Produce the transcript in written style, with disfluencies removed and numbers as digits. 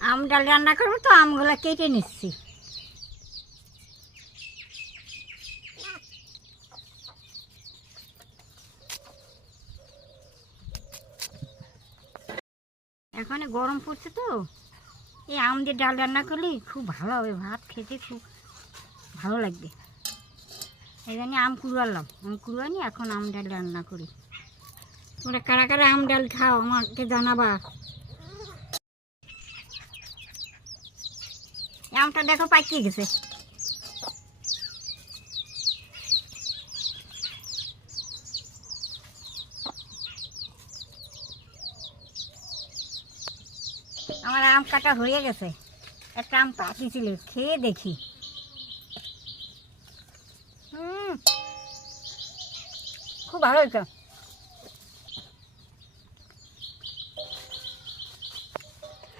আম ডাল রান্না করবো তো আমগুলো কেটে নিচ্ছি। এখন গরম পড়ছে তো এই আম দিয়ে ডাল রান্না করলে খুব ভালো হবে, ভাত খেতে খুব ভালো লাগবে। এই জন্য আম কুড়ালাম, আম কুড়ানি এখন আম ডাল রান্না করি। তোমরা কারা কারা আম ডাল খাও আমাকে জানাবা। আমটা দেখো পাকিয়ে গেছে। আমার আম কাটা হয়ে গেছে, একটা আম পাকিয়েছিল, খেয়ে দেখি। খুব ভালো হয়েছে।